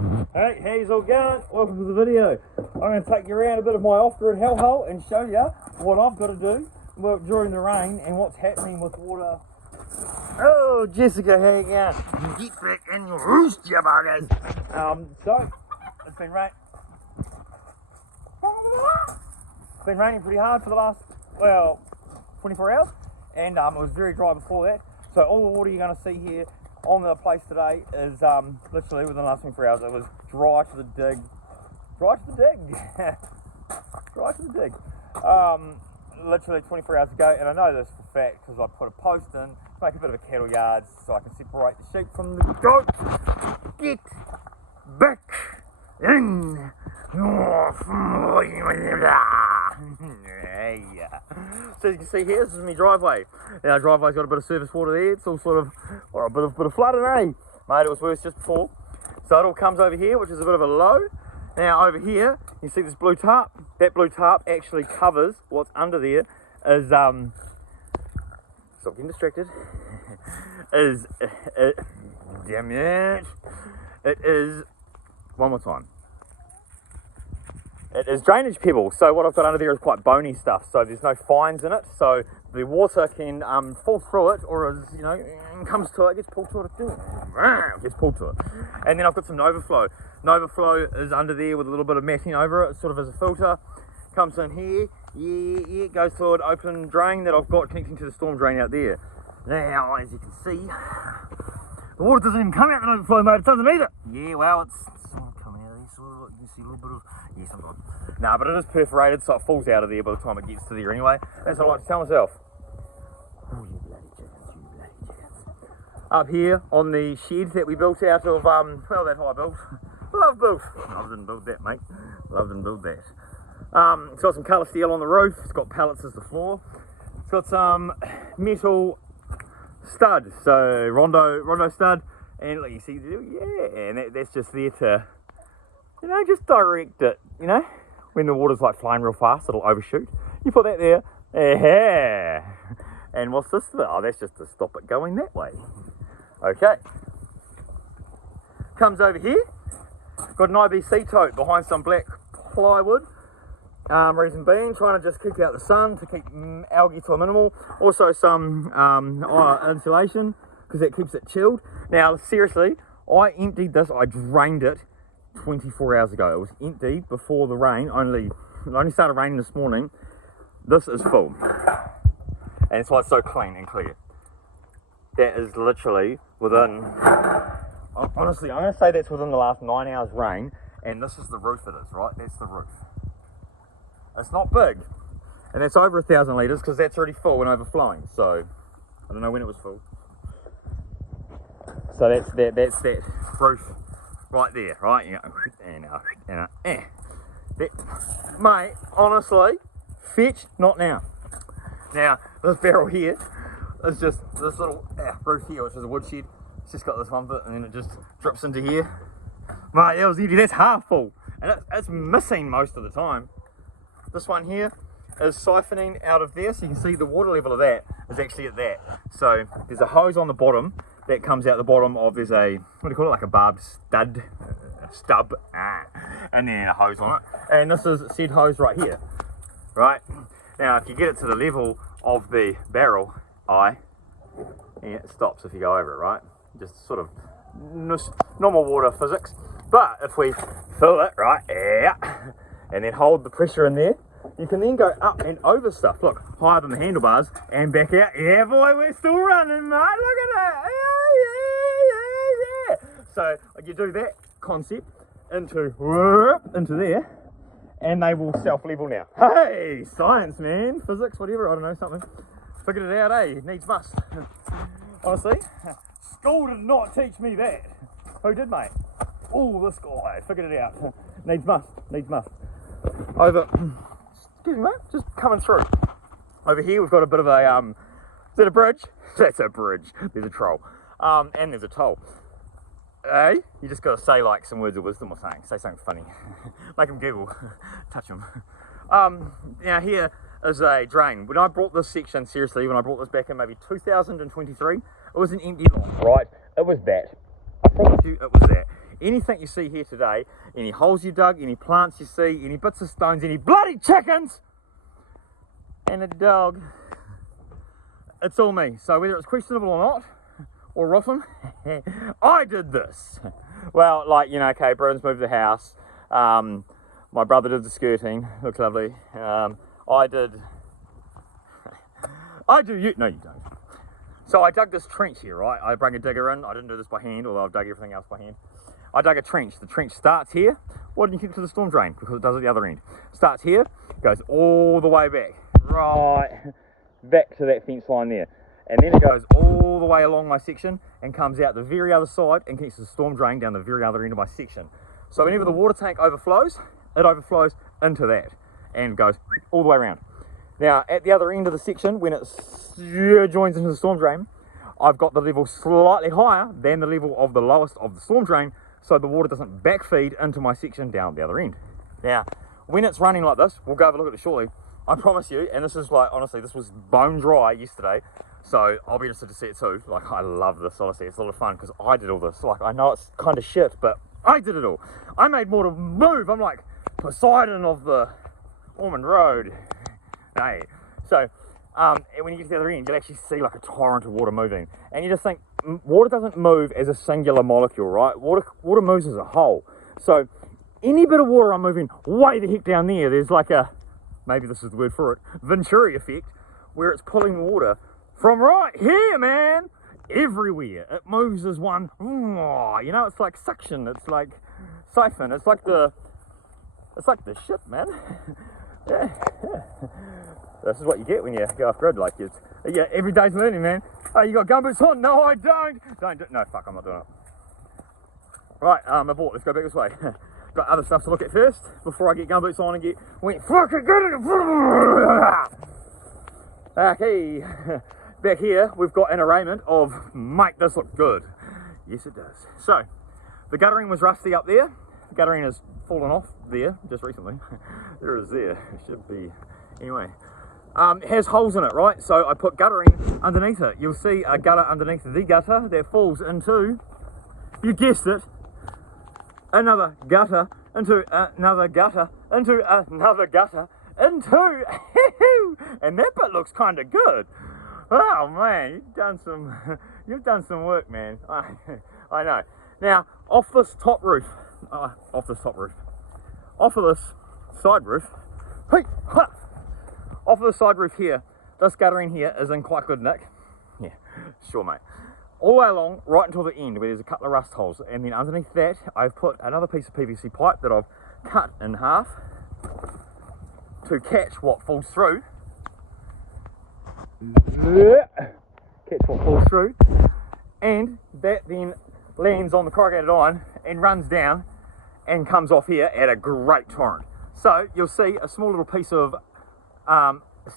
Hey, how's all going? Welcome to the video. I'm going to take you around a bit of my off-grid hellhole and show you what I've got to do during the rain and what's happening with water. Oh, Jessica, how you going? Get back in your roost, you buggers. So, it's been raining pretty hard for the last, 24 hours, and it was very dry before that. So all the water you're going to see here on the place today is literally within the last 24 hours. It was dry to the dig. Dry to the dig. Dry to the dig. Literally 24 hours ago, and I know this for a fact because I put a post in to make a bit of a cattle yard so I can separate the sheep from the goats. Get back in. So as you can see here, this is my driveway. Now, the driveway's got a bit of surface water there. It's all sort of, or a bit of flooding, eh? Mate, it was worse just before. So it all comes over here, which is a bit of a low. Now over here, you see this blue tarp. That blue tarp actually covers what's under there. Is stop getting distracted. Damn it! It is one more time. It is drainage pebbles, so what I've got under there is quite bony stuff, so there's no fines in it, so the water can fall through it, or as you know, comes to it, gets pulled to it, gets pulled to it. And then I've got some Novaflow. Novaflow is under there with a little bit of matting over it, sort of as a filter. Comes in here, yeah, it goes to an open drain that I've got connecting to the storm drain out there. Now, as you can see, the water doesn't even come out the Novaflow, mate, it doesn't either. Yeah, well, it's sort of coming out of there, sort of, you see a little bit of, yeah, sometimes. Nah, but it is perforated, so it falls out of there by the time it gets to there anyway. That's what I like to tell myself. Oh, you bloody chickens, you bloody chickens. Up here on the shed that we built out of, well, that I built. Love didn't build that, mate. Love didn't build that. It's got some colour steel on the roof. It's got pallets as the floor. It's got some metal stud, so rondo stud, and like you see, yeah, and that's just there to, you know, just direct it, you know, when the water's like flying real fast, it'll overshoot. You put that there, yeah. And what's this? Oh, that's just to stop it going that way. Okay. Comes over here, got an IBC tote behind some black plywood. Reason being, trying to just keep out the sun to keep algae to a minimal. Also some insulation, because that keeps it chilled. Now, seriously, I emptied this, I drained it 24 hours ago. It was empty before the rain, it only started raining this morning. This is full. And that's why it's so clean and clear. That is literally within, honestly, I'm going to say that's within the last 9 hours rain, and this is the roof it is, right? That's the roof. It's not big, and that's over 1,000 litres because that's already full and overflowing, so I don't know when it was full. So that's that roof right there, right? You know, that, mate, honestly, fetch, not now. Now, this barrel here is just this little roof here, which is a wood shed. It's just got this one bit, and then it just drips into here. Mate, that was empty, that's half full, and it's missing most of the time. This one here is siphoning out of there, so you can see the water level of that is actually at that. So there's a hose on the bottom that comes out the bottom of, there's a, what do you call it, like a barbed stub, and then a hose on it. And this is said hose right here, right? Now if you get it to the level of the barrel, it stops if you go over it, right? Just sort of normal water physics. But if we fill it, right, and then hold the pressure in there, you can then go up and over stuff. Look, higher than the handlebars and back out. Yeah, boy, we're still running, mate. Look at that. Yeah. So you do that concept into there, and they will self-level now. Hey, science, man, physics, whatever. I don't know, something. Figured it out, eh? Needs must. Honestly, school did not teach me that. Who did, mate? Oh, this guy figured it out. Needs must. Over, excuse me, mate, just coming through. Over here, we've got a bit of a, is that a bridge? That's a bridge. There's a troll. And there's a toll. Eh? You just got to say like some words of wisdom or something. Say something funny. Make them giggle. Touch them. Now here is a drain. When I brought this section, seriously, when I brought this back in maybe 2023, it was an empty lot, right? It was that. I promise you, it was that. anything you see here today, any holes you dug, any plants you see, any bits of stones, any bloody chickens, and a dog, it's all me. So whether it's questionable or not, or rotten, I did this. Well, like, you know, okay, Britain's moved the house. My brother did the skirting, looks lovely. I do you, no you don't. So I dug this trench here, right? I bring a digger in. I didn't do this by hand, although I've dug everything else by hand. I dug a trench. The trench starts here. Why didn't you keep it to the storm drain? Because it does at the other end. Starts here, goes all the way back, right back to that fence line there. And then it goes all the way along my section and comes out the very other side and connects to the storm drain down the very other end of my section. So whenever the water tank overflows, it overflows into that and goes all the way around. Now, at the other end of the section, when it joins into the storm drain, I've got the level slightly higher than the level of the lowest of the storm drain, so the water doesn't backfeed into my section down the other end. Now, when it's running like this, we'll go have a look at it shortly. I promise you, and this is like, honestly, this was bone dry yesterday, so I'll be interested to see it too. Like, I love this, honestly. It's a lot of fun because I did all this. Like, I know it's kind of shit, but I did it all. I made water move. I'm like Poseidon of the Ormond Road. Hey, so when you get to the other end, you'll actually see like a torrent of water moving, and you just think water doesn't move as a singular molecule, right? Water moves as a whole. So any bit of water I'm moving way the heck down there, there's like a, maybe this is the word for it, Venturi effect, where it's pulling water from right here, man, everywhere. It moves as one. You know, it's like suction. It's like siphon. It's like the shit, man. Yeah. This is what you get when you go off grid like this. Yeah, every day's learning, man. Oh, you got gumboots on? No, I don't. No, fuck, I'm not doing it. Right, abort. Let's go back this way. Got other stuff to look at first before I get gumboots on and get went fucking good. Okay, back here we've got an arraignment of make this look good. Yes, it does. So the guttering was rusty up there. The guttering has fallen off there just recently. There is there. It should be. Anyway, it has holes in it, right? So I put guttering underneath it. You'll see a gutter underneath the gutter that falls into, you guessed it, another gutter, into another gutter, into another gutter, into, and that bit looks kind of good. Oh man, you've done some work, man. I know. Now, off this side roof, hey, ha! Off of the side roof here, this guttering here is in quite good nick. Yeah, sure mate. All the way along, right until the end, where there's a couple of rust holes, and then underneath that, I've put another piece of PVC pipe that I've cut in half to catch what falls through. Catch what falls through, and that then lands on the corrugated iron and runs down and comes off here at a great torrent. So you'll see a small little piece of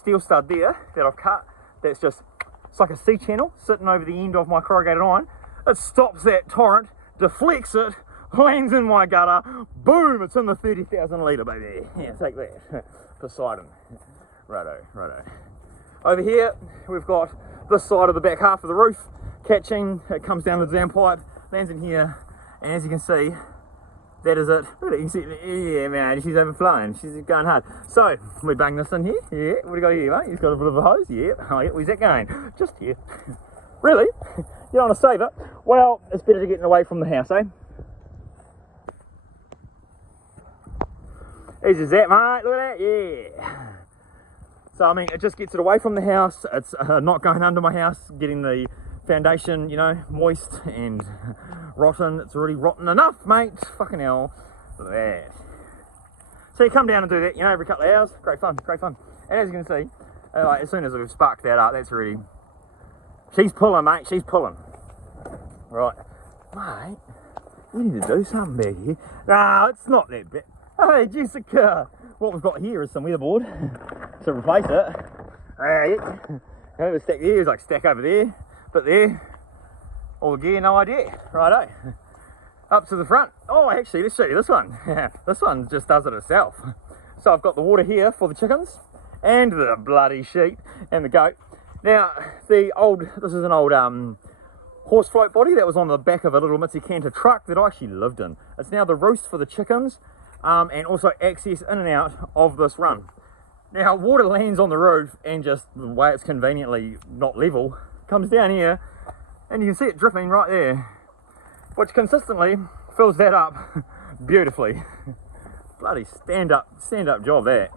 steel stud there that I've cut. That's just, it's like a C channel sitting over the end of my corrugated iron. It stops that torrent, deflects it, lands in my gutter, boom, it's in the 30,000 litre, baby. Yeah, take that. Poseidon. Righto. Over here, we've got this side of the back half of the roof catching. It comes down the dam pipe, lands in here, and as you can see, that is it. You can see, yeah, man, she's overflowing. She's going hard. So, we bang this in here. Yeah, what do you got here, mate? He's got a bit of a hose. Yeah. Oh, yeah. Where's that going? Just here. Really? You don't want to save it? Well, it's better to get away from the house, eh? Easy as that, mate. Look at that. Yeah. So, I mean, it just gets it away from the house. It's not going under my house, getting the foundation, you know, moist and rotten. It's already rotten enough, mate. Fucking hell. Look at that. So you come down and do that, you know, every couple of hours. Great fun. And as you can see, like, as soon as we've sparked that up, that's already... She's pulling, mate. She's pulling. Right. Mate, we need to do something back here. No, it's not that bad. Hey, Jessica. What we've got here is some weatherboard to replace it. Alright. The stack there is like stack over there. But there, all the gear, no idea. Righto. Up to the front. Oh, actually, let's show you this one. This one just does it itself. So I've got the water here for the chickens, and the bloody sheep, and the goat. Now, this is an old horse float body that was on the back of a little Mitsubishi Canter truck that I actually lived in. It's now the roost for the chickens, and also access in and out of this run. Now water lands on the roof, and just the way it's conveniently not level, comes down here, and you can see it dripping right there, which consistently fills that up beautifully. Bloody stand up job that.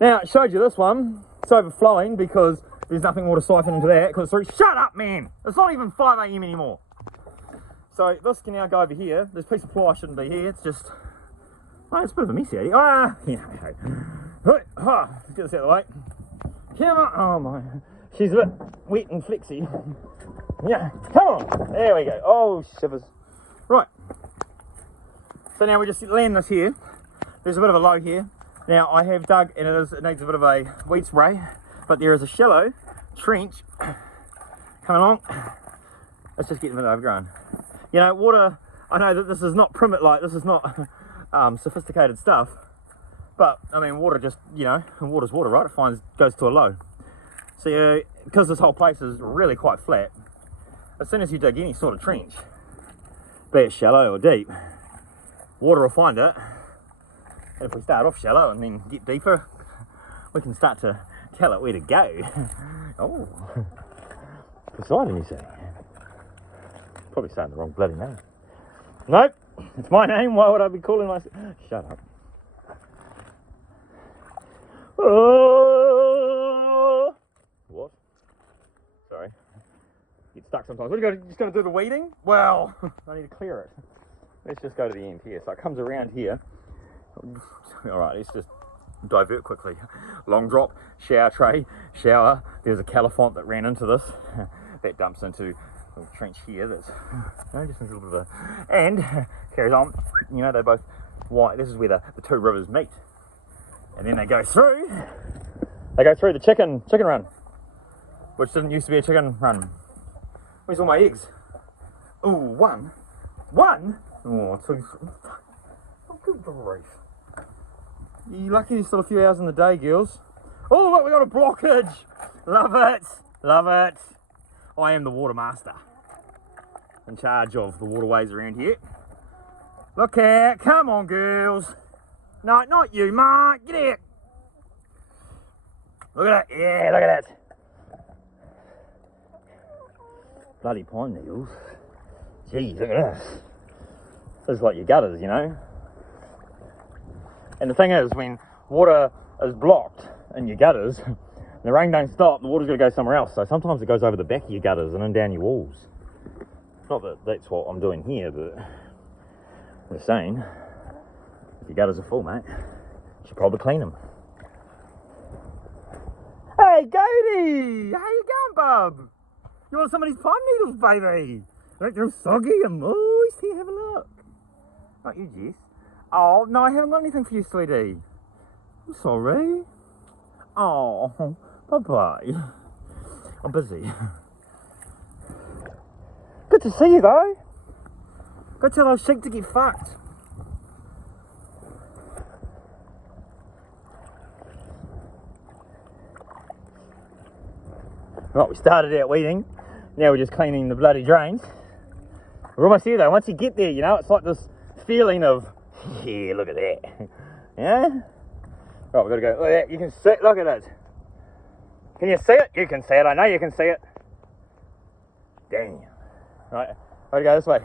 Now it showed you this one, it's overflowing because there's nothing more to siphon into that because it's shut up, man! It's not even 5 AM anymore. So this can now go over here. This piece of ply shouldn't be here. It's just, oh, it's a bit of a mess out here. Ah, yeah, okay. Let's get this out of the way. Come on! Oh my, she's a bit wet and flexy. Yeah, come on! There we go. Oh, shivers. Right. So now we just land this here. There's a bit of a low here. Now I have dug, and it needs a bit of a weed spray, but there is a shallow trench coming along. Let's just get a bit overgrown. You know, water, I know that this is not primitive, like this is not sophisticated stuff, but I mean water just, you know, water's water, right? It goes to a low. So because this whole place is really quite flat, as soon as you dig any sort of trench, be it shallow or deep, water will find it. And if we start off shallow and then get deeper, we can start to tell it where to go. Oh, Poseidon, you say? Probably saying the wrong bloody name. Nope, it's my name. Why would I be calling myself? Shut up. Oh. What? Sorry. Get stuck sometimes. What are you just going to do the weeding? Well, I need to clear it. Let's just go to the end here. So it comes around here. All right, let's just divert quickly. Long drop, shower tray, shower. There's a caliphant that ran into this. That dumps into a little trench here. That's, you know, just a little bit of a, and carries on. You know, they're both white. This is where the two rivers meet, and then they go through. They go through the chicken run, which didn't used to be a chicken run. Where's all my eggs? Ooh, one. Oh, two. Oh, good grief. You're lucky there's still a few hours in the day, girls. Oh, look, we got a blockage. Love it. I am the water master, in charge of the waterways around here. Look out, come on, girls. No, not you, Mark. Get out. Look at that. Yeah, look at that. Bloody pine needles. Geez, look at this. This is like your gutters, you know. And the thing is, when water is blocked in your gutters, the rain don't stop, the water's got to go somewhere else. So sometimes it goes over the back of your gutters and then down your walls. Not that that's what I'm doing here, but I'm just saying, if your gutters are full, mate, you should probably clean them. Hey, Goaty! How you going, bub? You want some of these pine needles, baby? Look, they're soggy and moist. Here, have a look. Not you, Jess. Oh, no, I haven't got anything for you, sweetie. I'm sorry. Oh, bye-bye. I'm busy. Good to see you, though. Go tell those sheep to get fucked. Right, we started out weeding. Now we're just cleaning the bloody drains. We're almost here, though. Once you get there, you know, it's like this feeling of, yeah, look at that. Yeah? Right, we've got to go. Look at that. You can see it. Look at it. Can you see it? You can see it. I know you can see it. Damn. Right, got to go this way.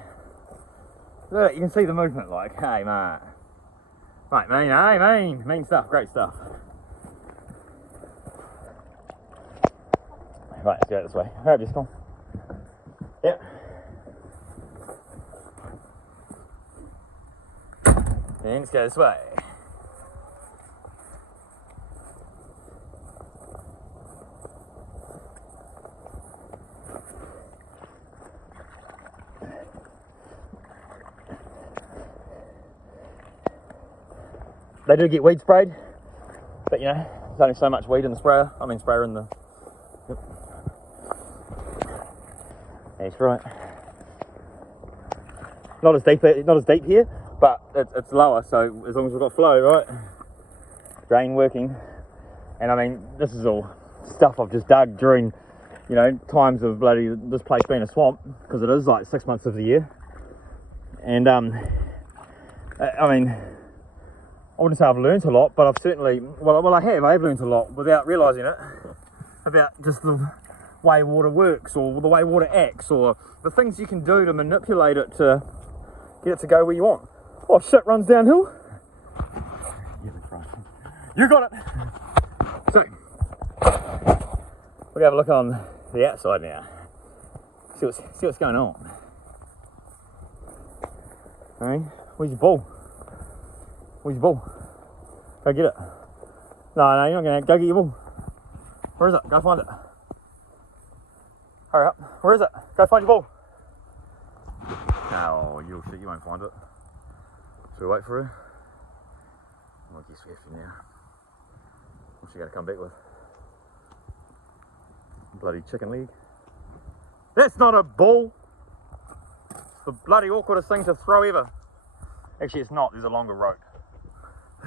Look at it. You can see the movement, like, hey, mate. Right, mean, hey, mean stuff. Great stuff. Right, let's go this way. All right, just come. Yep. And let's go this way. They do get weed sprayed, but you know, there's only so much weed in the sprayer. I mean, sprayer in the. Yep. That's right. Not as deep here, but it's lower. So as long as we've got flow, right? Drain working, and I mean, this is all stuff I've just dug during you know, times of bloody this place being a swamp, because it is like 6 months of the year. And I mean, I wouldn't say I've learned a lot, but I've certainly, well I have learned a lot without realising it, about just the way water works, or the way water acts, or the things you can do to manipulate it to get it to go where you want. Oh shit, runs downhill. You got it. So, we'll have a look on the outside now. See what's going on. Alright, where's your ball? Where's your ball? Go get it. No, you're not gonna go get your ball. Where is it? Go find it. Hurry up. Where is it? Go find your ball. Oh, you shit, you won't find it. Should we wait for her? I guess we have to now. What's she gotta come back with? Bloody chicken leg. That's not a ball! It's the bloody awkwardest thing to throw ever. Actually, it's not. There's a longer rope.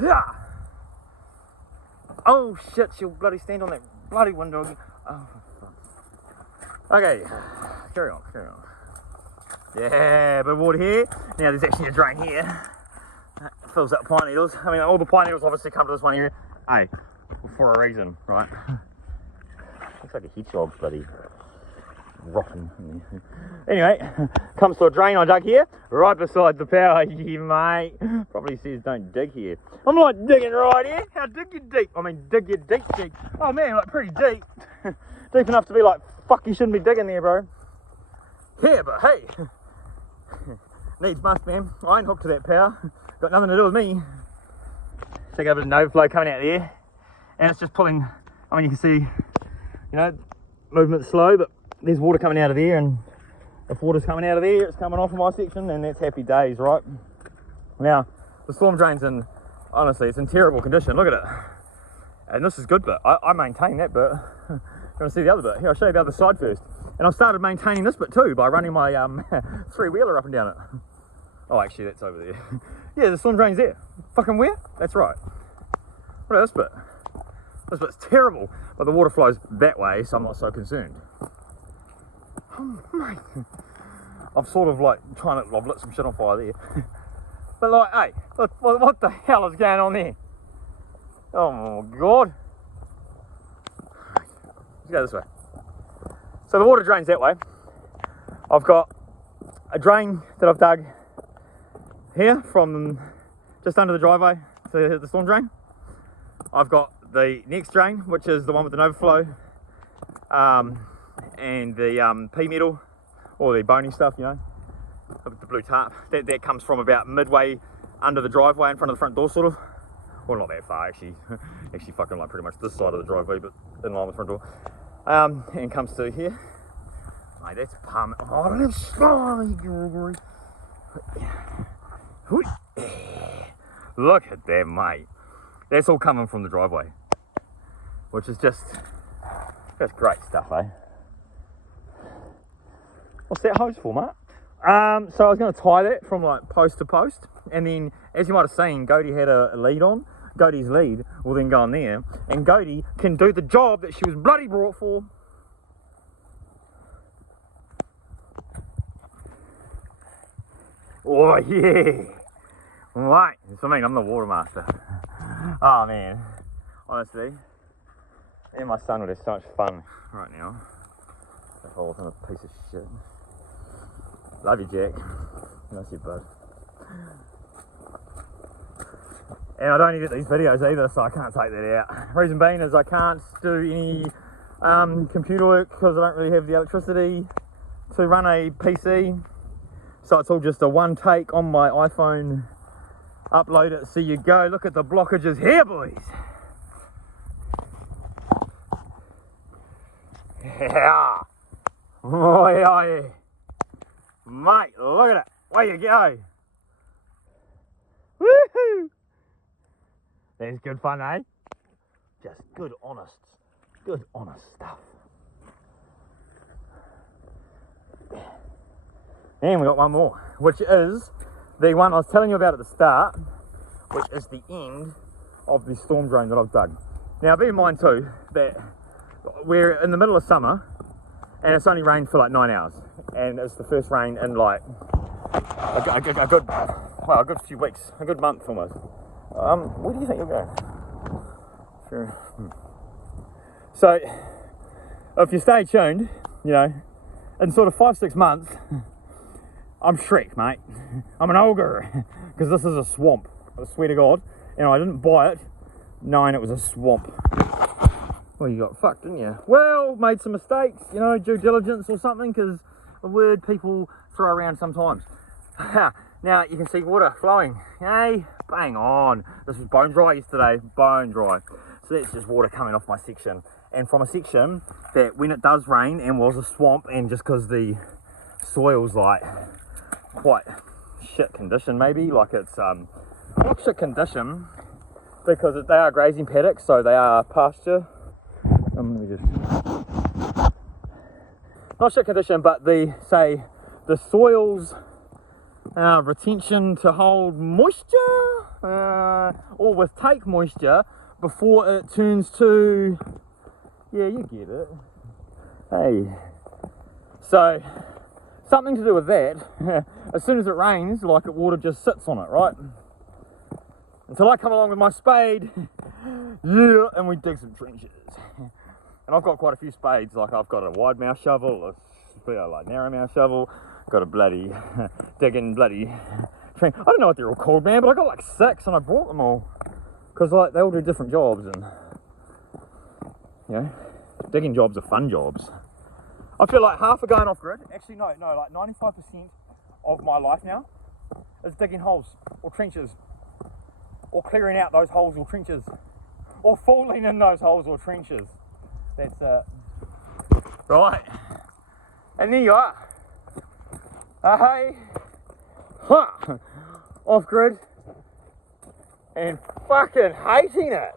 Yeah. Oh shit, she'll bloody stand on that bloody window again. Oh, okay, carry on. Yeah, bit of water here. Now there's actually a drain here. That fills up pine needles. I mean, all the pine needles obviously come to this one here. Hey, for a reason, right? Looks like a hedgehog, bloody rotten. Anyway, comes to a drain I dug here, right beside the power. You mate, probably says don't dig here. I'm like digging right here. How dig you deep? I mean, dig you deep. Oh man, like pretty deep. Deep enough to be like, fuck, you shouldn't be digging there, bro. Yeah, but hey, needs must, man. I ain't hooked to that power. Got nothing to do with me. So I got a bit of overflow coming out there, and it's just pulling. I mean, you can see, you know, movement's slow, but there's water coming out of there, and if water's coming out of there, it's coming off of my section, and that's happy days, right? Now, the storm drain's in, honestly, it's in terrible condition. Look at it. And this is good bit. I maintain that bit. You want to see the other bit? Here, I'll show you the other side first. And I've started maintaining this bit too by running my three-wheeler up and down it. Oh, actually, that's over there. Yeah, the storm drain's there. Fucking where? That's right. What about this bit? This bit's terrible, but the water flows that way, so I'm not so concerned. Oh, mate. I'm sort of like trying to, I've lit some shit on fire there. But like, hey, what the hell is going on there? Oh my god. Let's go this way. So the water drains that way. I've got a drain that I've dug here from just under the driveway to the storm drain. I've got the next drain, which is the one with an overflow, and the pea metal, or the bony stuff, you know, the blue tarp. That comes from about midway under the driveway in front of the front door, sort of. Well, not that far, actually. Actually fucking like pretty much this side of the driveway, but in line with the front door. And comes to here. Mate, that's palm. Oh, that's slimy, Gregory. Look at that, mate. That's all coming from the driveway, which is just, that's great stuff, eh? What's that hose for, mate? So I was going to tie that from like post to post, and then, as you might have seen, Goaty had a lead on. Goaty's lead will then go on there, and Goaty can do the job that she was bloody brought for. Oh yeah, right. So, I mean, I'm the water master. Oh man, honestly, me and my son would have so much fun right now. That whole thing a piece of shit. Love you, Jack. Nice you, bud. And I don't edit these videos either, so I can't take that out. Reason being is I can't do any computer work because I don't really have the electricity to run a PC. So it's all just a one take on my iPhone. Upload it, see you go. Look at the blockages here, boys. Yeah. Oh yeah. Mate, look at it. Way you go. Woohoo! That's good fun, eh? Just good, honest stuff. And we got one more, which is the one I was telling you about at the start, which is the end of the storm drain that I've dug. Now, bear in mind too that we're in the middle of summer, and it's only rained for like 9 hours, and it's the first rain in like a good few weeks, a good month almost. Where do you think you're going? Sure. So, if you stay tuned, you know, in sort of 5-6 months, I'm Shrek, mate. I'm an ogre, because this is a swamp, I swear to God, and I didn't buy it knowing it was a swamp. Well, you got fucked, didn't you? Well, made some mistakes, you know, due diligence or something, because a word people throw around sometimes. Now, you can see water flowing. Hey, bang on. This was bone dry yesterday, bone dry. So that's just water coming off my section. And from a section that when it does rain and was a swamp, and just because the soil's like quite shit condition maybe, like it's not shit condition, because they are grazing paddocks, so they are pasture. Let me just, not shit condition, but the soil's retention to hold moisture, or with take moisture before it turns to, yeah, you get it. Hey, so something to do with that. As soon as it rains, like, water just sits on it, right? Until I come along with my spade, yeah, and we dig some trenches. And I've got quite a few spades. Like, I've got a wide mouth shovel, a like narrow mouth shovel, got a bloody digging bloody trench. I don't know what they're all called, man, but I got like 6 and I brought them all because like they all do different jobs, and you know, digging jobs are fun jobs. I feel like half are going off grid. Actually, no, like 95% of my life now is digging holes or trenches, or clearing out those holes or trenches, or falling in those holes or trenches. That's it. Right. And there you are. Hey. Huh. Off grid. And fucking hating it.